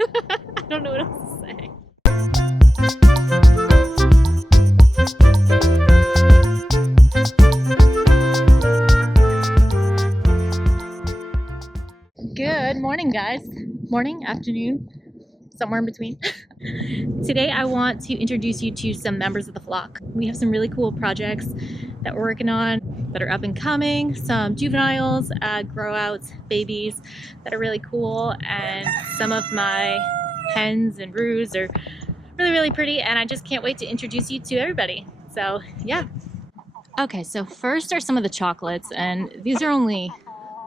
I don't know what else to say. Good morning, guys. Morning, afternoon, somewhere in between. Today I want to introduce you to some members of the flock. We have some really cool projects that we're working on that are up and coming, some juveniles, grow outs, babies that are really cool, and some of my hens and roos are really pretty, and I just can't wait to introduce you to everybody. So yeah. Okay, so first are some of the chocolates, and these are only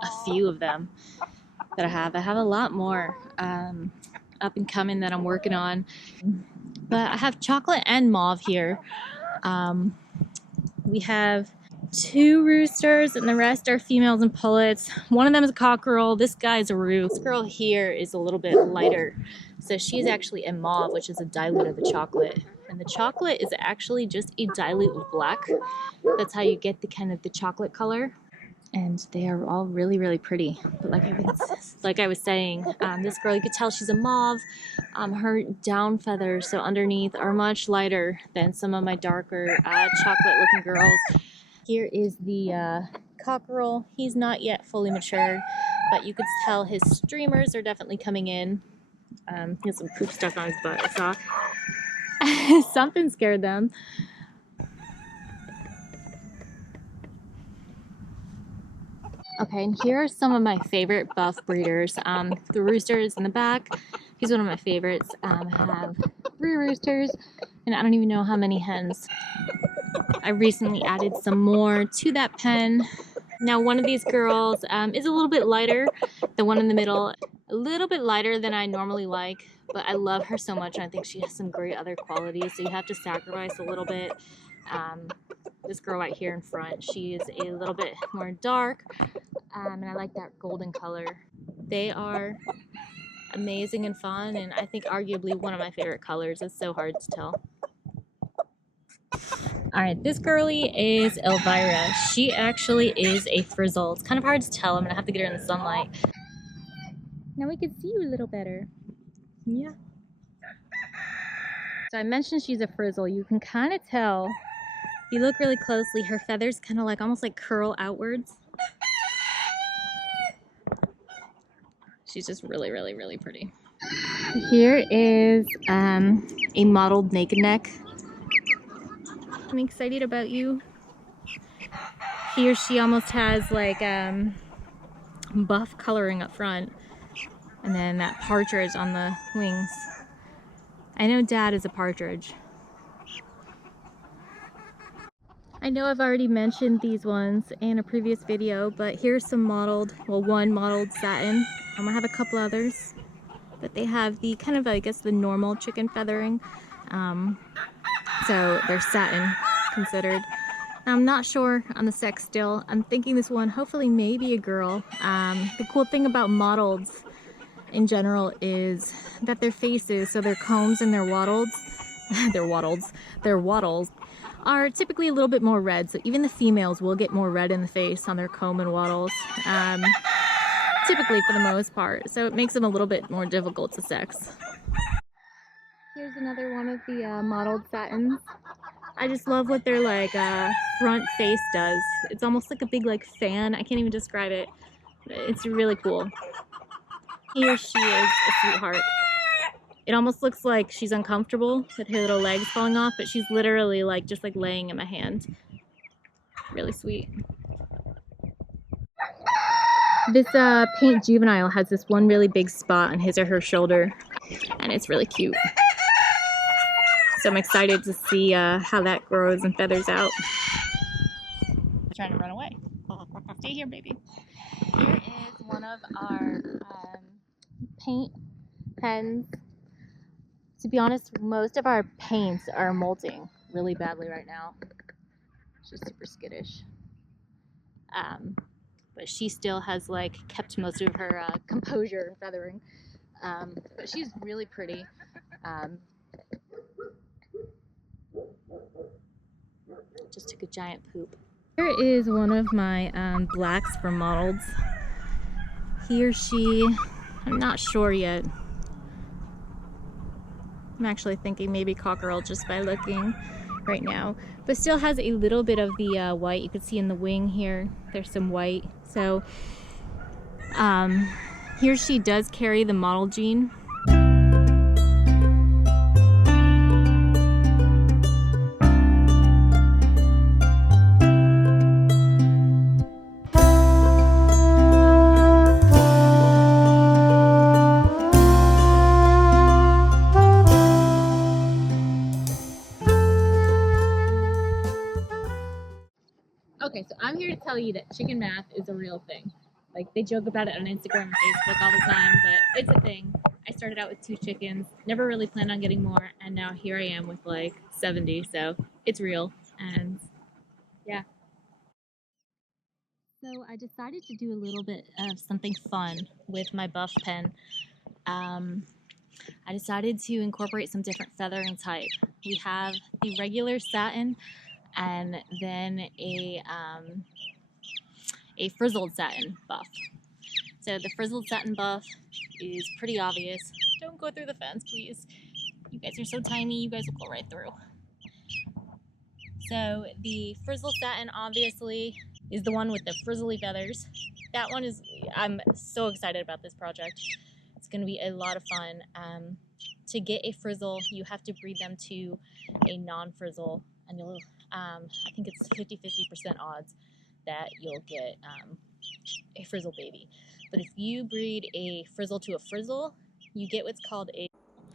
a few of them that I have. I have a lot more up and coming that I'm working on, but I have chocolate and mauve here. We have 2 roosters and the rest are females and pullets. One of them is a cockerel. This guy is a roo. This girl here is a little bit lighter, so she's actually a mauve, which is a dilute of the chocolate, and the chocolate is actually just a dilute of black. That's how you get the kind of the chocolate color. And they are all really pretty. But like I was saying, this girl, you could tell she's a mauve. Her down feathers, so underneath, are much lighter than some of my darker chocolate-looking girls. Here is the cockerel. He's not yet fully matured, but you could tell his streamers are definitely coming in. He has some poop stuck on his butt, I saw. Something scared them. Okay, and here are some of my favorite buff breeders. The rooster is in the back. He's one of my favorites. I have 3 roosters, and I don't even know how many hens. I recently added some more to that pen. Now, one of these girls is a little bit lighter. The one in the middle, a little bit lighter than I normally like, but I love her so much, and I think she has some great other qualities, so you have to sacrifice a little bit. This girl right here in front, she is a little bit more dark, and I like that golden color. They are amazing and fun, and I think arguably one of my favorite colors. It's so hard to tell. Alright, this girly is Elvira. She actually is a frizzle. It's kind of hard to tell. I'm going to have to get her in the sunlight. Now we can see you a little better. Yeah. So I mentioned she's a frizzle. You can kind of tell, if you look really closely, her feathers kind of like almost like curl outwards. She's just really pretty. Here is a mottled naked neck. I'm excited about you. Here she almost has like buff coloring up front, and then that partridge on the wings. I know Dad is a partridge. I know I've already mentioned these ones in a previous video, but here's some mottled, well, one mottled satin. I have a couple others, but they have the kind of, I guess, the normal chicken feathering. So they're satin considered. I'm not sure on the sex still. I'm thinking this one hopefully may be a girl. The cool thing about mottleds in general is that their faces, so their combs and their wattles, their wattles are typically a little bit more red. So even the females will get more red in the face on their comb and wattles, typically for the most part. So it makes them a little bit more difficult to sex. Here's another one of the mottled satins. I just love what their like front face does. It's almost like a big like fan. I can't even describe it. It's really cool. Here she is, a sweetheart. It almost looks like she's uncomfortable with her little legs falling off, but she's literally like just like laying in my hand. Really sweet. This paint juvenile has this one really big spot on his or her shoulder, and it's really cute. So I'm excited to see how that grows and feathers out. I'm trying to run away. Stay here, baby. Here is one of our paint pens. To be honest, most of our paints are molting really badly right now. She's super skittish. But she still has like kept most of her composure and feathering. But she's really pretty. Just took a giant poop. Here is one of my blacks from mottleds. He or she, I'm not sure yet. I'm actually thinking maybe cockerel just by looking right now, but still has a little bit of the white. You can see in the wing here, there's some white. So here she does carry the mottled gene. Okay, so I'm here to tell you that chicken math is a real thing. Like, they joke about it on Instagram and Facebook all the time, but it's a thing. I started out with 2 chickens, never really planned on getting more, and now here I am with like 70, so it's real, and yeah. So I decided to do a little bit of something fun with my buff pen. I decided to incorporate some different feathering type. We have the regular satin and then a frizzled satin buff. So the frizzled satin buff is pretty obvious. Don't go through the fence, please. You guys are so tiny, you guys will go right through. So the frizzled satin obviously is the one with the frizzly feathers. That one is, I'm so excited about this project. It's gonna be a lot of fun. To get a frizzle, you have to breed them to a non-frizzle, and you'll, I think it's 50-50% odds that you'll get a frizzle baby. But if you breed a frizzle to a frizzle, you get what's called a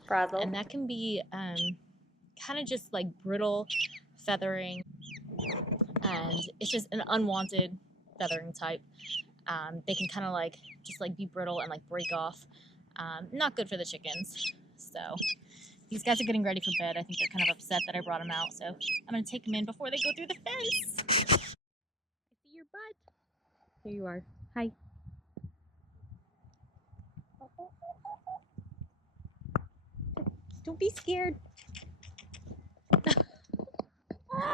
frazzle, and that can be kind of just like brittle feathering, and it's just an unwanted feathering type. They can kind of like just like be brittle and like break off. Not good for the chickens. So these guys are getting ready for bed. I think they're kind of upset that I brought them out, so I'm gonna take them in before they go through the fence. I see your butt. Here you are. Hi. Don't be scared.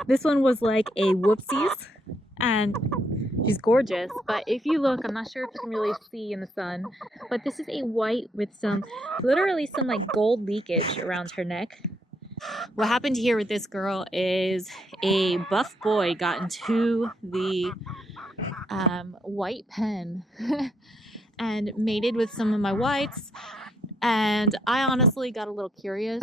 This one was like a whoopsies, and she's gorgeous, but if you look, I'm not sure if you can really see in the sun, but this is a white with some, literally some like gold leakage around her neck. What happened here with this girl is a buff boy got into the white pen and mated with some of my whites, and I honestly got a little curious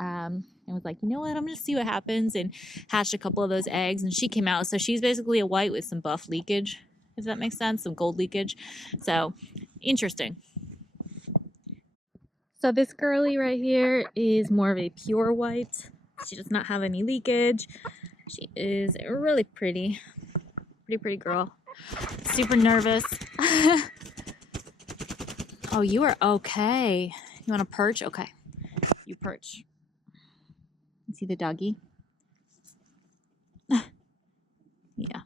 and was like, you know what, I'm gonna see what happens, and hatched a couple of those eggs, and she came out. So she's basically a white with some buff leakage, if that makes sense, some gold leakage. So interesting. So this girly right here is more of a pure white. She does not have any leakage. She is really pretty girl. Super nervous. Oh, you are okay. You want to perch? Okay, you perch. See the doggy? Yeah.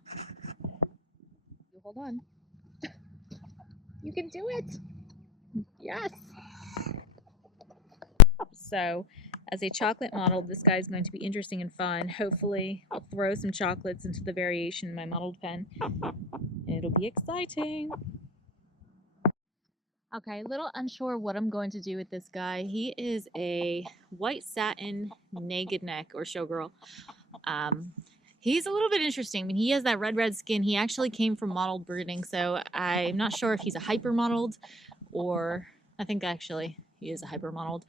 You hold on. You can do it. Yes. So, as a chocolate model, this guy is going to be interesting and fun. Hopefully, I'll throw some chocolates into the variation in my modeled pen, and it'll be exciting. Okay, a little unsure what I'm going to do with this guy. He is a white satin naked neck or showgirl. He's a little bit interesting. I mean, he has that red skin. He actually came from modeled breeding, so I'm not sure if he's a hyper modeled or I think actually he is a hyper modeled.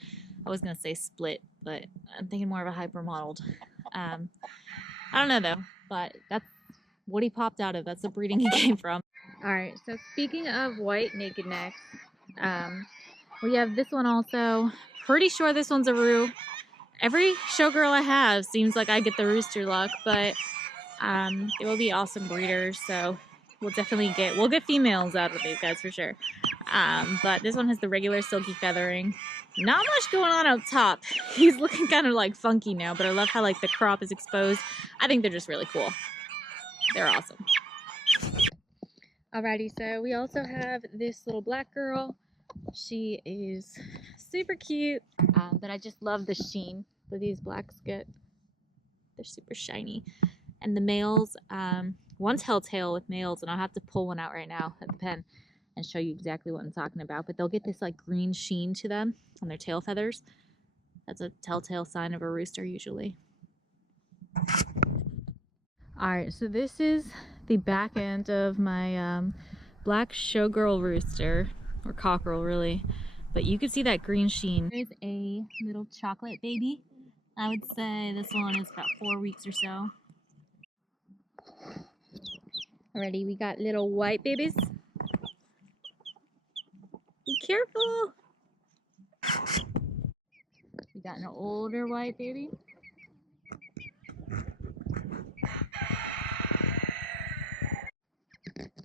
I was gonna say split, but I'm thinking more of a hyper modeled. I don't know though, but that's what he popped out of. That's the breeding he came from. All right, so speaking of white naked necks, we have this one also. Pretty sure this one's a roo. Every showgirl I have seems like I get the rooster luck, but they will be awesome breeders, so we'll get females out of these guys for sure. But this one has the regular silky feathering. Not much going on up top. He's looking kind of like funky now, but I love how like the crop is exposed. I think they're just really cool. They're awesome. Alrighty, so we also have this little black girl. She is super cute, but I just love the sheen that these blacks get. They're super shiny. And the males, one telltale with males, and I'll have to pull one out right now at the pen and show you exactly what I'm talking about, but they'll get this like green sheen to them on their tail feathers. That's a telltale sign of a rooster usually. Alright, so this is the back end of my black showgirl rooster, or cockerel really, but you can see that green sheen. There's a little chocolate baby. I would say this one is about 4 weeks or so. Alrighty, we got little white babies. Be careful! We got an older white baby.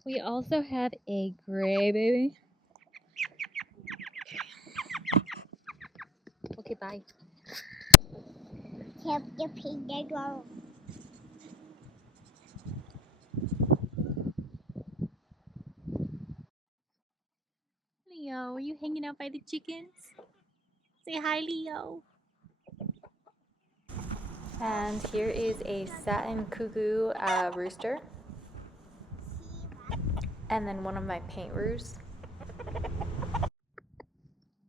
We also have a gray baby. Okay, bye. Leo, are you hanging out by the chickens? Say hi, Leo. And here is a satin cuckoo rooster. And then one of my paint roos.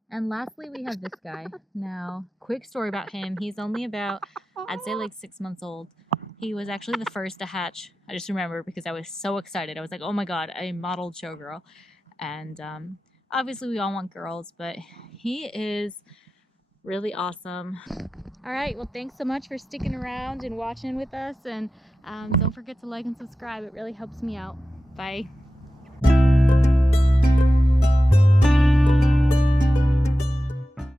And lastly, we have this guy. Now, quick story about him. He's only about, I'd say like 6 months old. He was actually the first to hatch. I just remember because I was so excited. I was like, oh my God, a modeled showgirl. And obviously we all want girls, but he is really awesome. All right, well, thanks so much for sticking around and watching with us. And don't forget to like and subscribe. It really helps me out. Bye.